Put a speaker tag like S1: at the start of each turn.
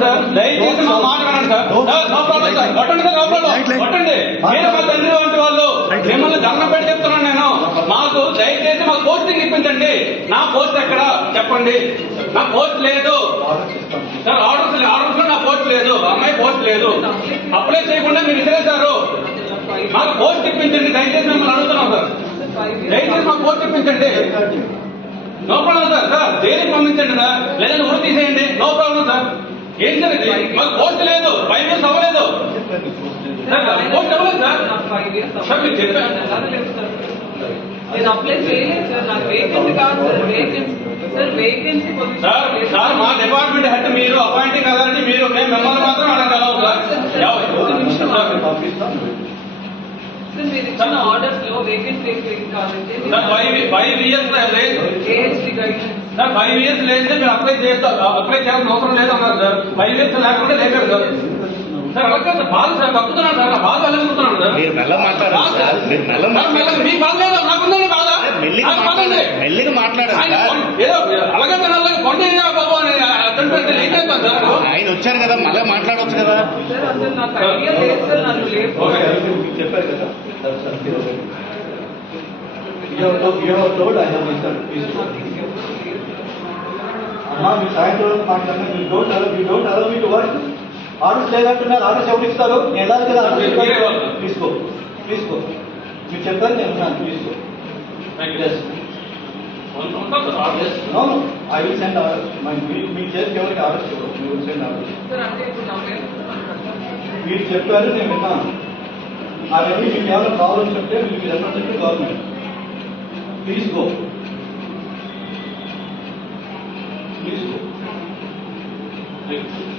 S1: Sir దయచేసి మా మాట వినండి సార్. No problem sir. కొట్టండి సార్ నో ప్రాబ్లం కొట్టండి. నేను మా తండ్రి వంటి వాళ్ళు మిమ్మల్ని దండం పెట్టి చెప్తున్నాను నేను. మాకు దయచేసి మాకు పోస్టింగ్ ఇప్పించండి. నా పోస్ట్ ఎక్కడ? చెప్పండి. నా పోస్ట్ లేదు. సార్ ఆర్డర్స్ ఆర్డర్స్లో నా పోస్ట్ లేదు. అమ్మాయి పోస్ట్ లేదు. అప్లై చేయకుండా మీరు విసిరేశారు మాకు పోస్ట్ ఇప్పించండి. దయచేసి మిమ్మల్ని అడుగుతున్నాం సార్. దయచేసి మాకు పోస్ట్ ఇప్పించండి. నో ప్రాబ్లం సార్ సార్ దేనికి పంపించండి సార్. లేదంటే ఊరు తీసేయండి. No problem sir. ఏం సార్ ఇది మాకు పోస్ట్ లేదు ఫైవ్ ఇయర్స్ అవ్వలేదు పోస్ట్ అవ్వలేదు సార్. మీరు
S2: అప్లై చేయలేదు సార్. నాకు వేకెన్సీ కాదు sir. Vacancy sir vacancy
S1: sir sir. మా డిపార్ట్మెంట్ హెడ్ మీరు అపాయింటింగ్ కదండి మీరు మేము మిమ్మల్ని మాత్రం అడగలం sir.
S2: ఆర్డర్స్లో vacancy
S1: sir five years
S2: guidance
S1: sir five years లేదంటే మీరు అప్లై చేస్తారు అప్లై చేయాల్సిన అవసరం లేదు అన్నారు సార్. ఫైవ్ ఇయర్స్ లేకుండా లేపారు సార్. సార్ అలాగే సార్ బాధ సార్ తప్పుతున్నాను సార్ నా బాధ వెళ్ళగలుగుతున్నాను సార్.
S3: మీరు మెల్ల మాట్లాడాలి సార్ మీరు మెల్ల
S1: సార్, మెల్లగా మీ బాధ లేదు బాధ.
S3: మెల్లిగా మెల్లిగా సార్.
S1: కొన్- ఏదో అలాగే అలాగే కొండ ఏరియా బాబు అని అటెండ్ ఏం చేస్తాను సార్?
S3: ఆయన వచ్చారు కదా మళ్ళీ మాట్లాడవచ్చు కదా.
S4: చెప్పారు కదా. You have told- you have told I have listened. అమ్మా మీ సాయంత్రం మాట్లాడినా మీరు don't allow you don't allow me to work orders లేదంటున్నారు ఆర్డర్స్ ఎవరు ఇస్తారు నేను వెళ్ళాలి కదా
S1: మీరు- మీరే.
S4: తీసుకో తీసుకో మీరు చెప్పారు నేను ఉన్నాను. తీసుకో ఐ విల్ సెండ్ ఆర్డర్ మీ చేతికి ఎవరికి ఆర్డర్స్ ఇవ్వరు. మీ విల్ సెండ్ ఆర్డర్
S2: సార్ అంటే ఇప్పుడు నా పేరు
S4: మీరు చెప్పారు నేను విన్నాను. అవన్నీ మీకు ఏమైనా ప్రాబ్లమ్స్ చెప్తే మీకు రిప్రజెంట్ గవర్నమెంట్ ప్లీజ్ Deus.